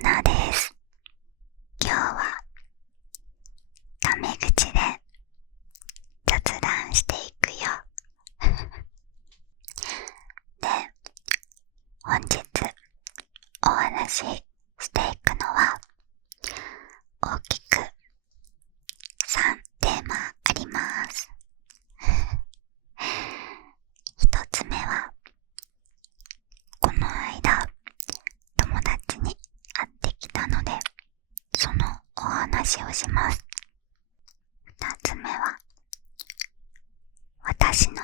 ナです。今日はタメ口で雑談していくよ。で、本日お話ししていくのは大きく3テーマあります。1つ目はこの間友達に会ってきたのでそのお話をします。2つ目は私の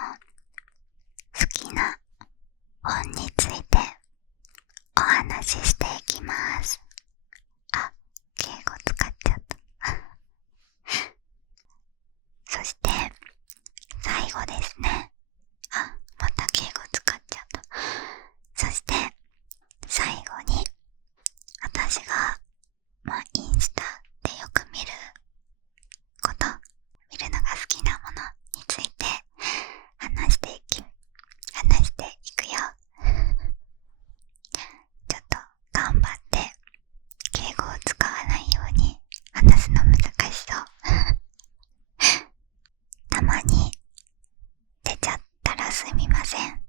好きな本についてお話ししていきます。敬語使っちゃった。そして最後ですね。また敬語使っちゃった。そして最後に私がインスタでよく見るのが好きなものについて話していくよ。ちょっと頑張って敬語を使わないように話すの難しそう。たまに出ちゃったらすみません。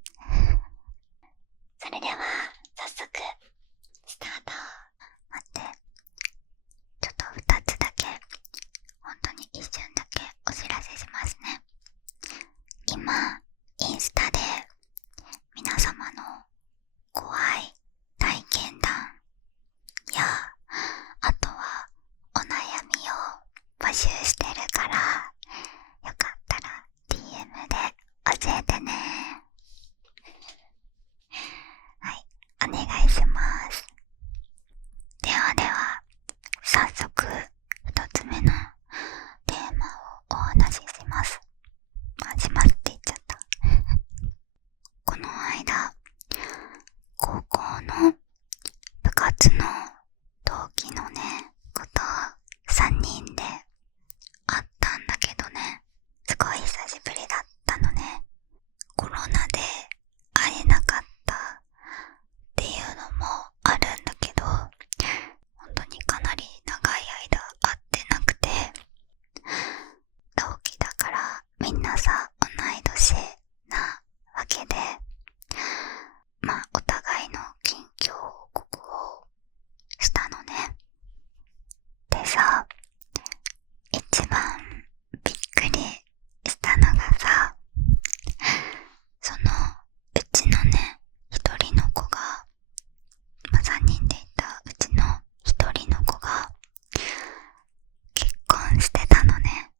それでは早速スタート。待って、ちょっと2つだけ、本当に一瞬だけお知らせしますね。今インスタで皆様の怖い体験談やあとはお悩みを募集してるから、よかったら DM で教えてね。はい、お願いします。では早速一つ目のテーマをお話しします。しますって言っちゃった。この間高校の部活の同期のねこと3人で会ったんだけどね、すごい久しぶりだったのね。コロナで会えなかったっていうのもあるんだけど、本当にかなり長い間会ってなくて、同期だからみんなさ同い年なわけで、お互いの近況報告をしたのね。でさ、一番びっくりしたのがさ、そのうちのね一人の子が、3人でいたうちの一人の子が結婚してたのね。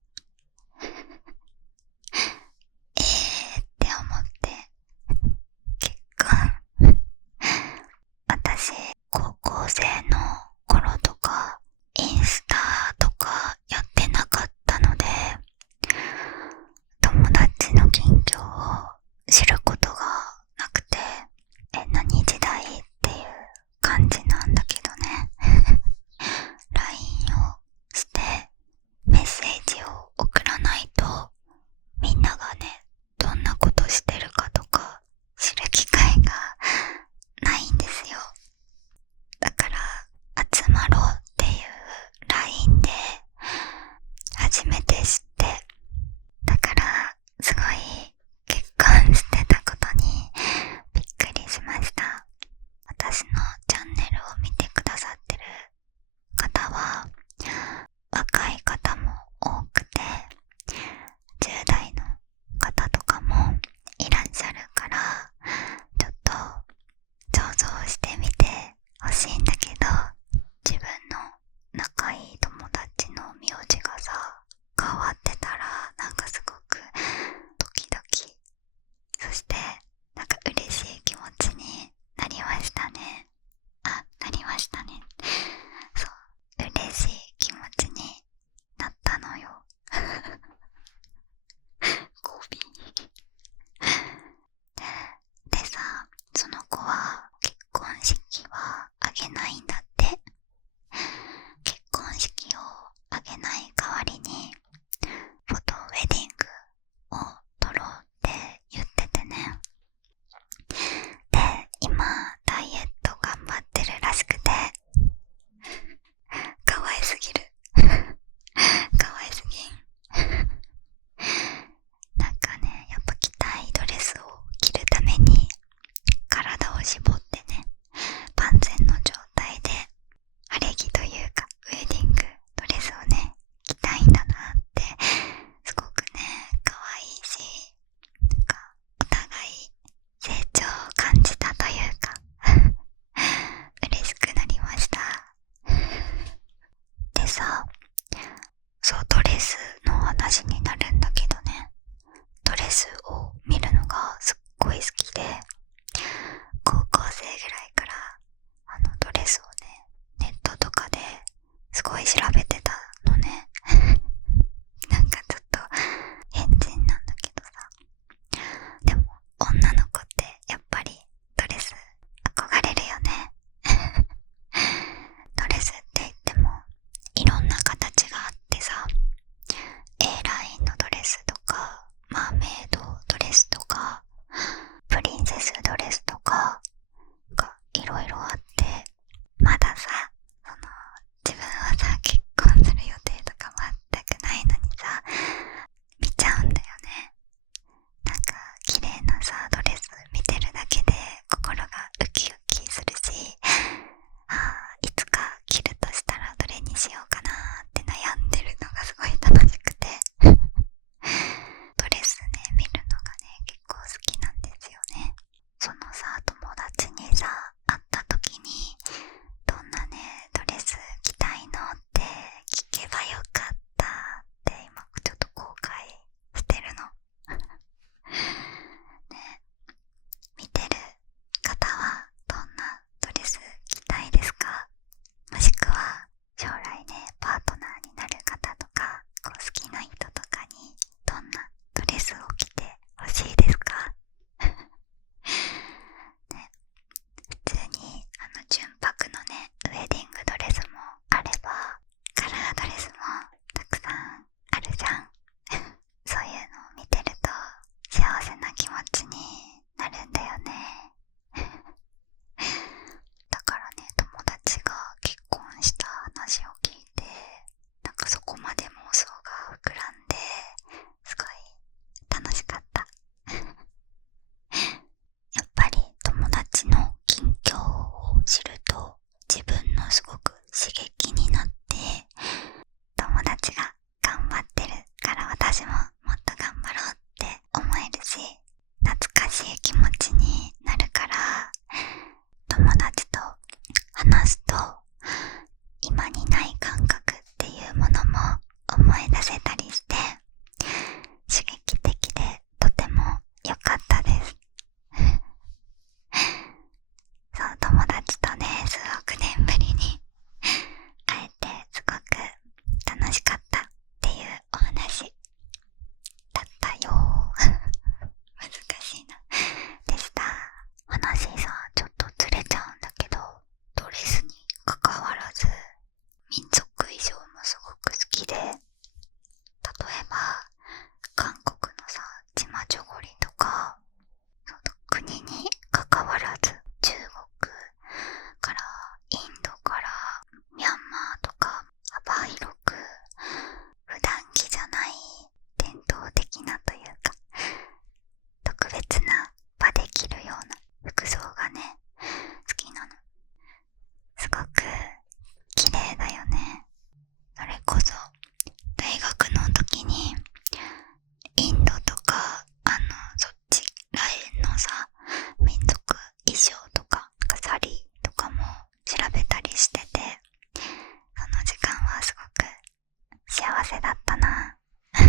友達と話すと今にない感覚っていうものも思い出せたりして刺激的でとても良かったですそう、友達とね、数億年ぶりに会えてすごく楽しかったっていうお話だったよ難しいなでした。話さ、ちょっとずれちゃうんだけど、ドレスに関わらず民族衣装もすごく好きで、例えば韓国のさ、チマチョゴリとか、その国に関わらず中国からインドからミャンマーとか幅広く普段着じゃない伝統的なというか特別な場で着るような服装がね好きなの。すごく綺麗だよね。それこそ大学の時にインドとかそっちらへんのさ民族衣装とかサリーとかも調べたりしてて、その時間はすごく幸せだったなは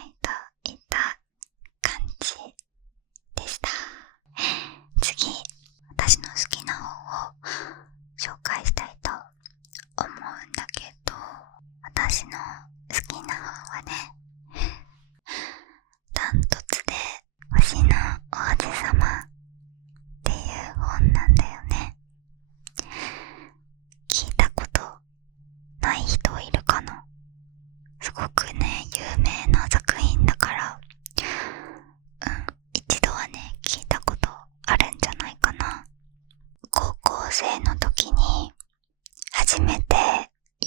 いといった感じでした。次、私の好きな本を紹介したいと思うんだけど、私の好きな本はねダントツで星の王子様っていう本なんだよね。聞いたことない人いるかな。すごくね有名な作品だから一度はね聞いたことあるんじゃないかな。高校生の時に初めて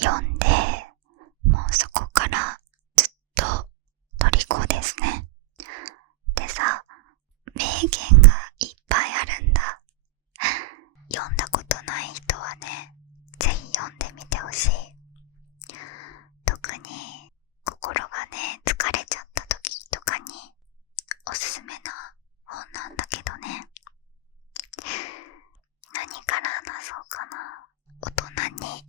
読んで、もうそこからずっと虜ですね。でさ、名言がいっぱいあるんだ。読んだことない人はねぜひ読んでみてほしい。特に心がね疲れちゃった時とかにおすすめな本なんだけどね。何から話そうかな。大人に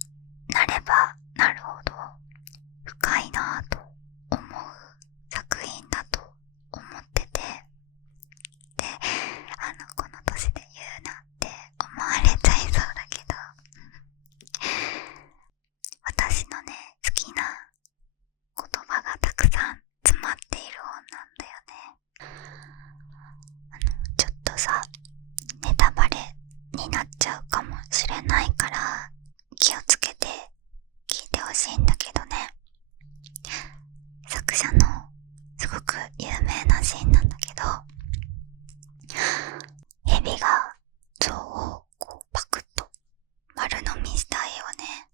なればなるほど深いなぁと思う作品だと思ってて、で、この年で言うなって思われちゃいそうだけど私のね好きな言葉がたくさん詰まっている本なんだよね。ちょっとさネタバレになっちゃうかもしれないから気をつけて聞いてほしいんだけどね。作者のすごく有名なシーンなんだけど、蛇が象をこうパクッと丸飲みした絵をね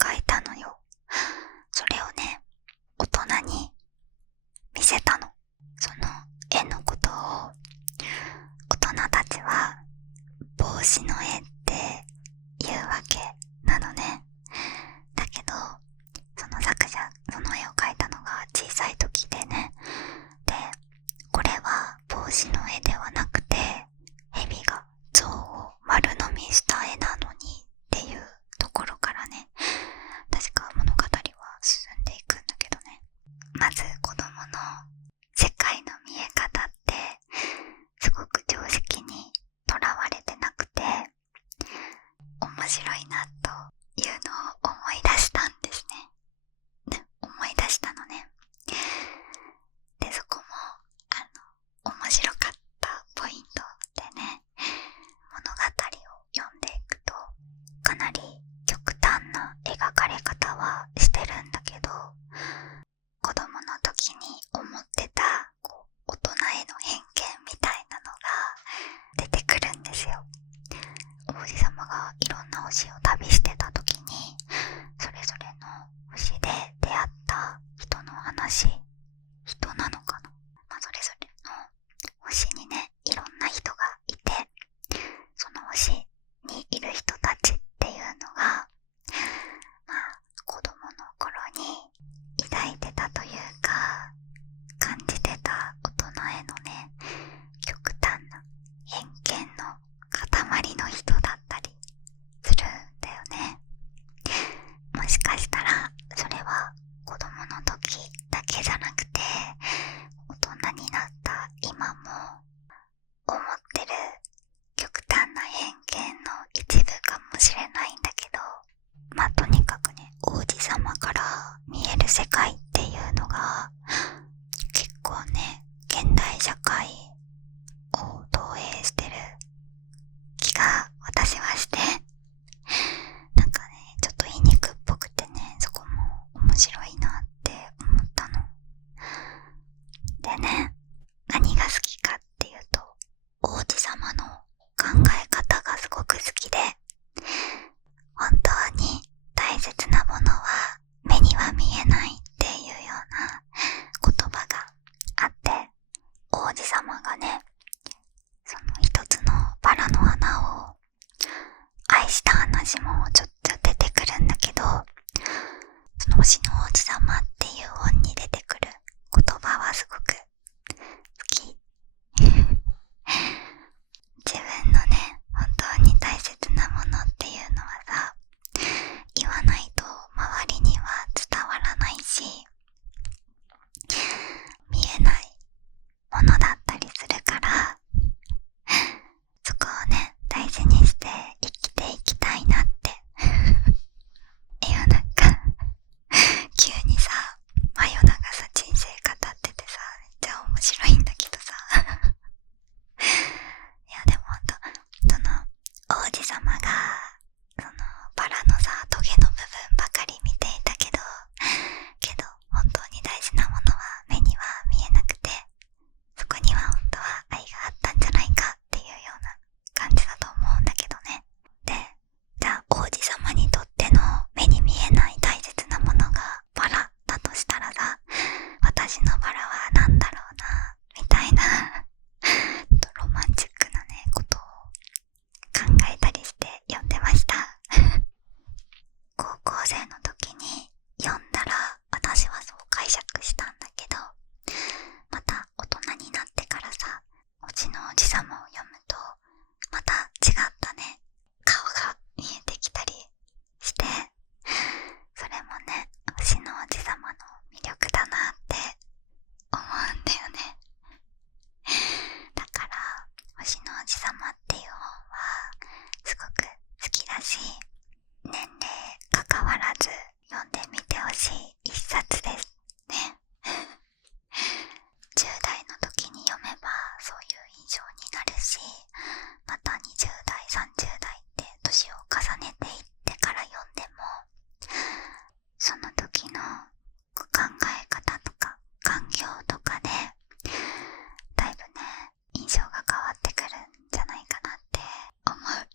描いたのよ。それをね大人に見せたの。その絵のことを大人たちは帽子の絵って言うわけなのね。だけどその作者、その絵を描いたのが小さい時でね、でこれは帽子の絵ではなくて蛇が象を丸飲みした絵なのにっていうところからね確か物語は進んでいくんだけどね。まず子供の世界の見え方ってすごく常識にとらわれてなくて面白いなというのを思い出したんですね。思い出したのね。で、そこも面白かったポイントでね、物語を読んでいくとかなり極端な描かれ方はしてるんだけど、子供の時に思ってた大人への偏見みたいなのが出てくるんですよ。王子様がいろんな星を旅してた時にそれぞれの星で出会った人の話、人なのかな、それぞれの星にねいろんな人がいて、その星にいる人たちっていうのが子供の頃に抱いてたというか感じてた大人へのね極端な偏見のまた20代30代って年を重ねていってから読んでも、その時の考え方とか環境とかでだいぶね印象が変わってくるんじゃないかなって思う。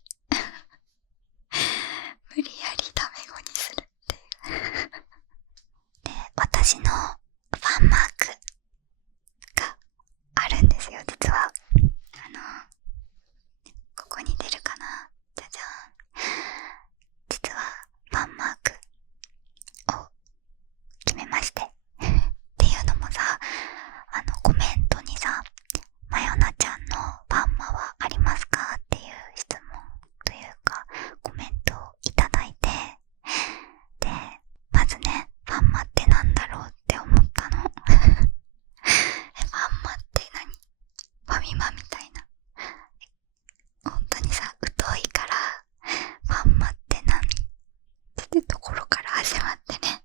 無理やりタメ語にするっていうで、私のファンマークがあるんですよ、実は。ここに出るかな、じゃじゃん。実はファンマークを決めましてっていうのもさ、コメントにさ、まよなちゃんのパンマはありますかっていう質問というかコメントをいただいて、で、まずね、パンマってなんだろうって思ったのパンマって何？ファミマみたいな。本当にさ、疎いからパンマって何ってところから始まってね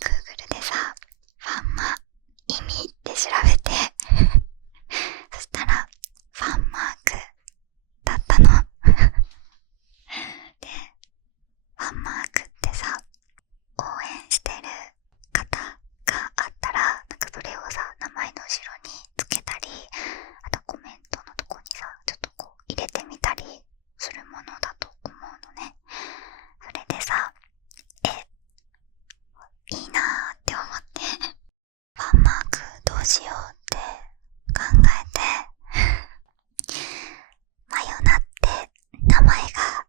Google でさ、ファンマ意味って調べてそしたらファンマークだったので、ファンマークってさ、応援してる方があったら、なんかそれをさ、名前の後ろにつけたり、あとコメントのとこにさ、ちょっとこう入れてみたりするものだと思うのね。それでさ、いいなーって思ってファンマークどうしようって考えてマヨナって名前が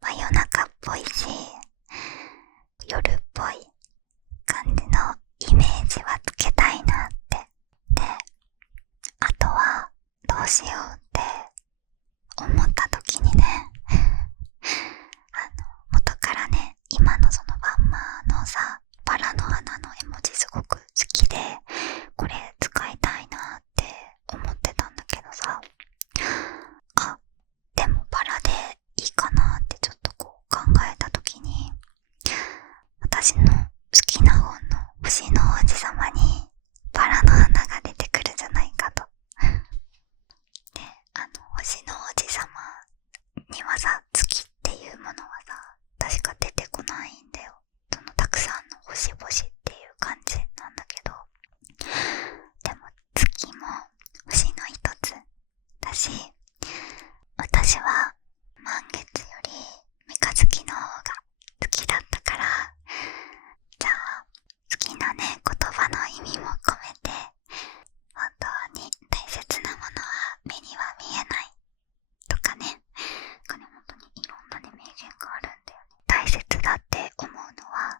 真夜中っぽいし夜っぽい感じのイメージはつけたいなって。で、あとはどうしようって思った時にね元からね、今のそのファンマのさ、バラの花の絵文字すごく好きで、これ使いたいなって思ってたんだけどさ、あ、でもバラでいいかなってちょっとこう考えた時に、私の好きな本の星の王子様にバラの花が出てくるじゃないかとで、星の王子様にはさ、月っていうものはさ、確か出てこないんだよ。そのたくさんの星々っていう感じなんだけど、でも月も星の一つだし、私は満月より三日月の方が好きだったから、じゃあ好きなね言葉の意味も込めて、本当に大切なものは目には見えないとかね、これ本当にいろんなね名言があるんだよね。大切だって思うのは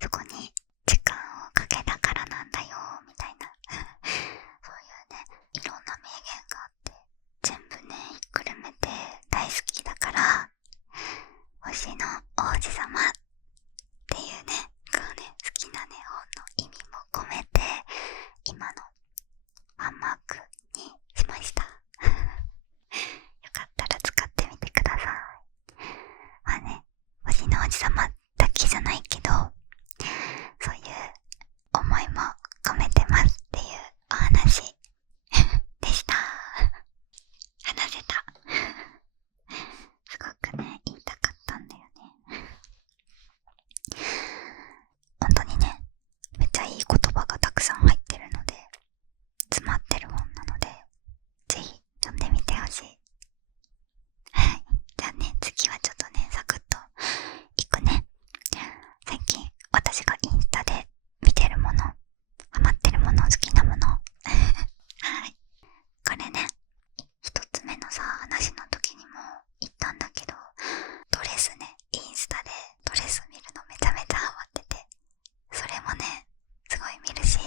そこに時間をかけたからなんだよみたいなそういうね、いろんな名言があって、全部ねひっくるめて大好きだから、星の王子様っていうね、こうね、好きなね本の意味も込めて今のファンマークにしましたよかったら使ってみてください。まあね、星の王子様だけじゃないけど、そういう思いも込めてますっていうお話でした話せたすごくね、言いたかったんだよね。本当にね、めっちゃいい言葉がたくさん入ってるので、詰まってる本なので、ぜひ読んでみてほしい。はい。じゃあね、次はちょっとね、サクッといくね。最近私がインスタで見てるもの、ハマってるもの、好きなものはい。これね、一つ目のさ、話の時にも言ったんだけど、ドレスね、インスタでドレス見るのめちゃめちゃハマってて、それもね、すごい見るし、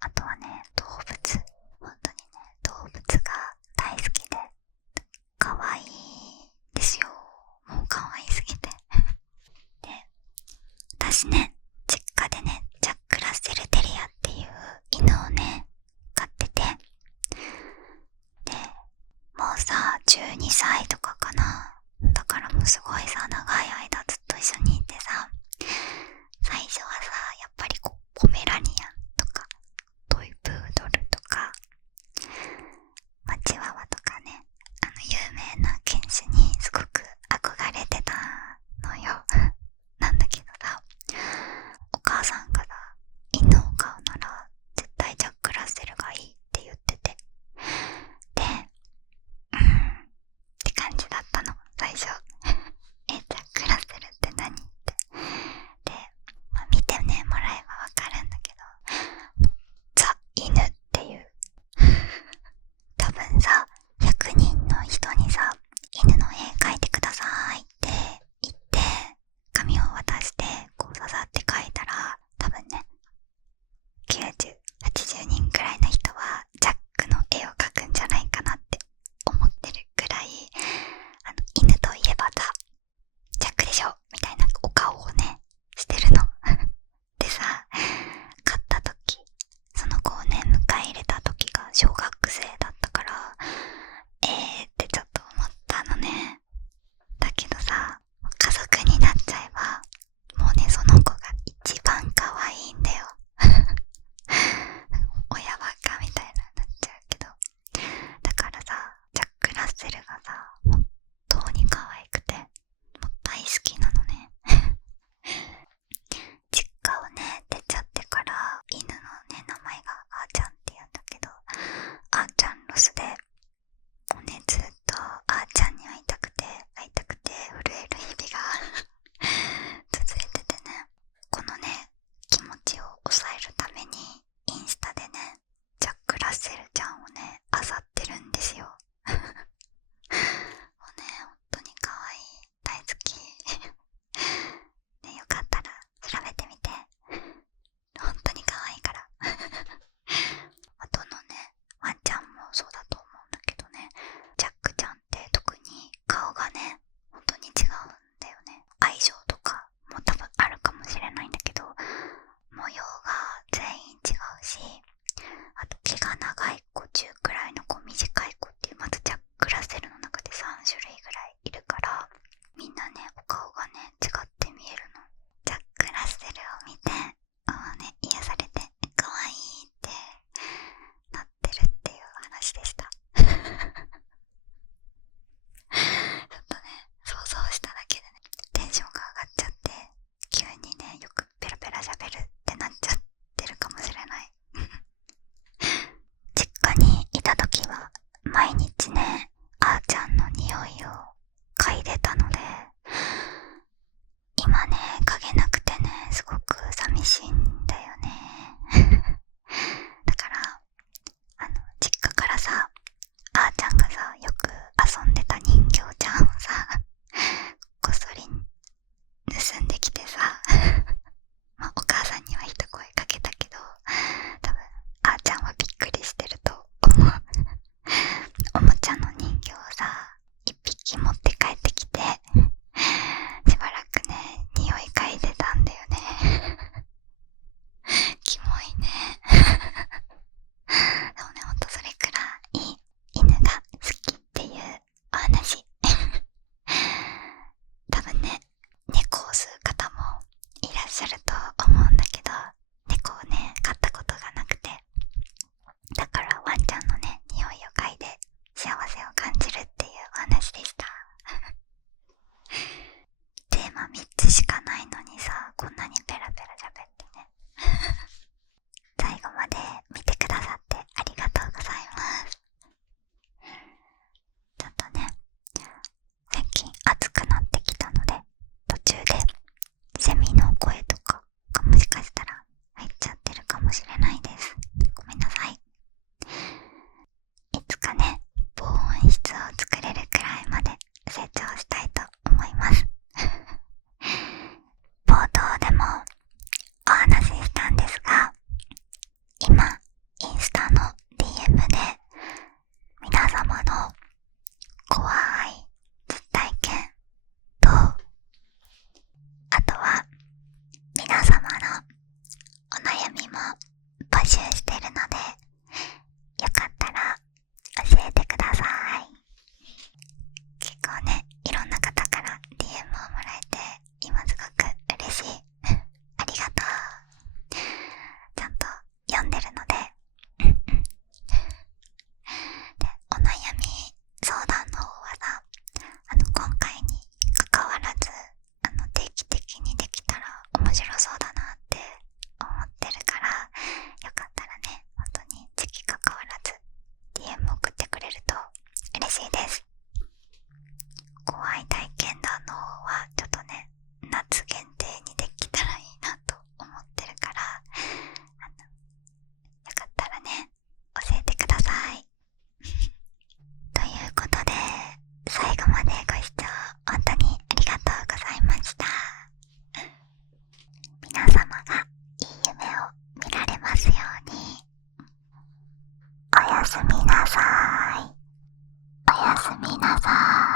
あとはね、動物、本当にね、動物が大好きで、可愛いですよ。もう可愛すぎてで、私ね、実家でね、ジャック・ラッセル・テリアっていう犬をね、飼ってて、で、もうさ、12歳とかかな。だからもうすごいさ、長い間ずっと一緒にいてさ、最初はさ、やっぱりこう、ポメラニアンとか、トイプードルとか、チワワとかね、やすみなさい。おやすみなさい。